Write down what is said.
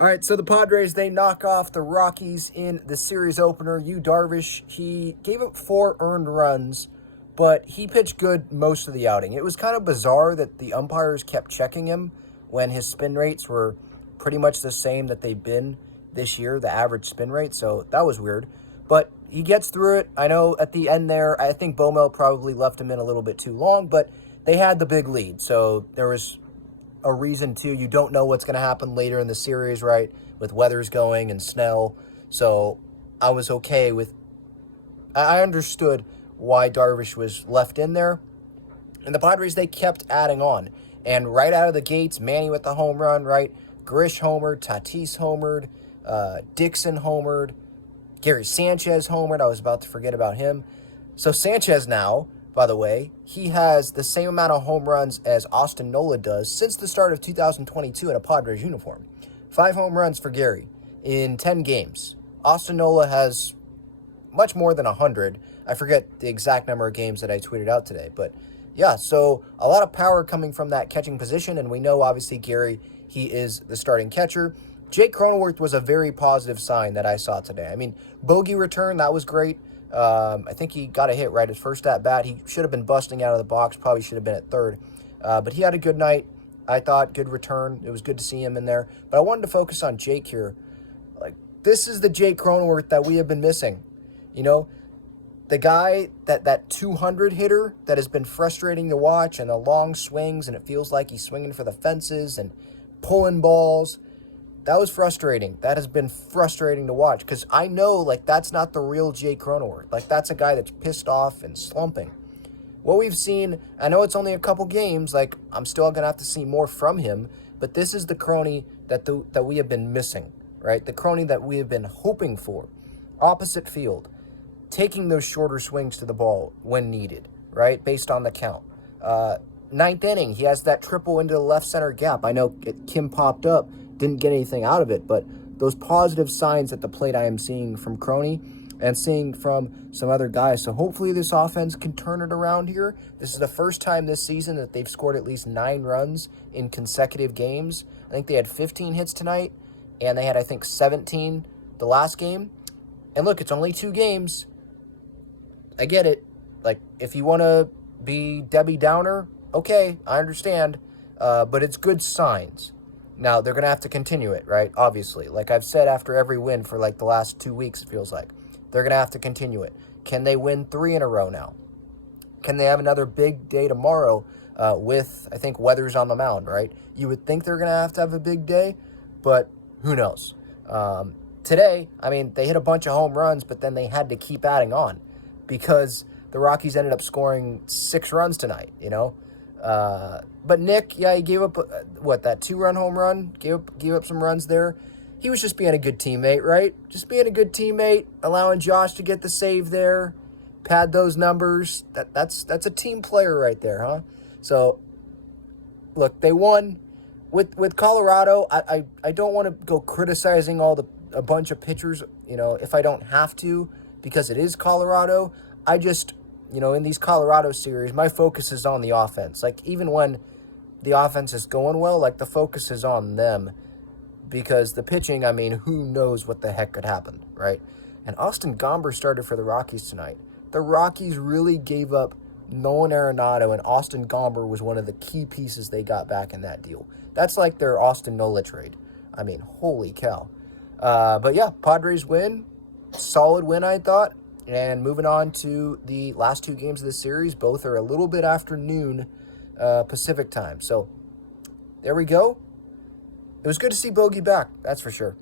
All right, so the Padres, they knock off the Rockies in the series opener. Yu Darvish, he gave up 4 earned runs, but he pitched good most of the outing. It was kind of bizarre that the umpires kept checking him when his spin rates were pretty much the same that they've been this year, the average spin rate, so that was weird. But he gets through it. I know at the end there, I think Bomel probably left him in a little bit too long, but they had the big lead, so there was a reason to. You don't know what's going to happen later in the series, right? With Weathers going and Snell. So I was okay with, I understood why Darvish was left in there. And the Padres, they kept adding on. And right out of the gates, Manny with the home run, right? Grish homered, Tatis homered, Dixon homered, Gary Sanchez homered. I was about to forget about him. So Sanchez now, by the way, he has the same amount of home runs as Austin Nola does since the start of 2022 in a Padres uniform. 5 home runs for Gary in 10 games. Austin Nola has much more than 100. I forget the exact number of games that I tweeted out today. But yeah, so a lot of power coming from that catching position. And we know, obviously, Gary, he is the starting catcher. Jake Cronenworth was a very positive sign that I saw today. I mean, bogey return, that was great. I think he got a hit right his first at-bat. He should have been busting out of the box, probably should have been at third. But he had a good night. I thought, good return. It was good to see him in there. But I wanted to focus on Jake here. Like, this is the Jake Cronenworth that we have been missing. You know, the guy, that 200 hitter that has been frustrating to watch, and the long swings, and it feels like he's swinging for the fences and pulling balls. That was frustrating. That has been frustrating to watch because I know, like, that's not the real Jake Cronenworth. Like, that's a guy that's pissed off and slumping. What we've seen, I know it's only a couple games, like, I'm still going to have to see more from him, but this is the crony that we have been missing, right? The crony that we have been hoping for. Opposite field, taking those shorter swings to the ball when needed, right, based on the count. Ninth inning, he has that triple into the left center gap. I know Kim popped up, didn't get anything out of it, but those positive signs at the plate I am seeing from Crony and seeing from some other guys. So hopefully this offense can turn it around here. This is the first time this season that they've scored at least 9 runs in consecutive games. I think they had 15 hits tonight, and they had, I think, 17 the last game. And look, it's only 2 games. I get it. Like, if you want to be Debbie Downer, okay, I understand. But it's good signs. Now, they're going to have to continue it, right? Obviously. Like I've said after every win for like the last 2 weeks, it feels like. They're going to have to continue it. Can they win 3 in a row now? Can they have another big day tomorrow with, I think, Weathers on the mound, right? You would think they're going to have a big day, but who knows? Today, I mean, they hit a bunch of home runs, but then they had to keep adding on because the Rockies ended up scoring 6 runs tonight, you know? But Nick, yeah, he gave up, that 2-run home run? Gave up some runs there. He was just being a good teammate, right? Just being a good teammate, allowing Josh to get the save there, pad those numbers. That's a team player right there, huh? So, look, they won. With Colorado, I don't want to go criticizing a bunch of pitchers, you know, if I don't have to, because it is Colorado. I just, you know, in these Colorado series, my focus is on the offense. Like, even when the offense is going well, like, the focus is on them because the pitching, I mean, who knows what the heck could happen, right? And Austin Gomber started for the Rockies tonight. The Rockies really gave up Nolan Arenado, and Austin Gomber was one of the key pieces they got back in that deal. That's like their Austin Nola trade. I mean, holy cow. But yeah, Padres win. Solid win, I thought. And moving on to the last 2 games of the series, both are a little bit after noon Pacific time. So there we go. It was good to see Bogey back, that's for sure.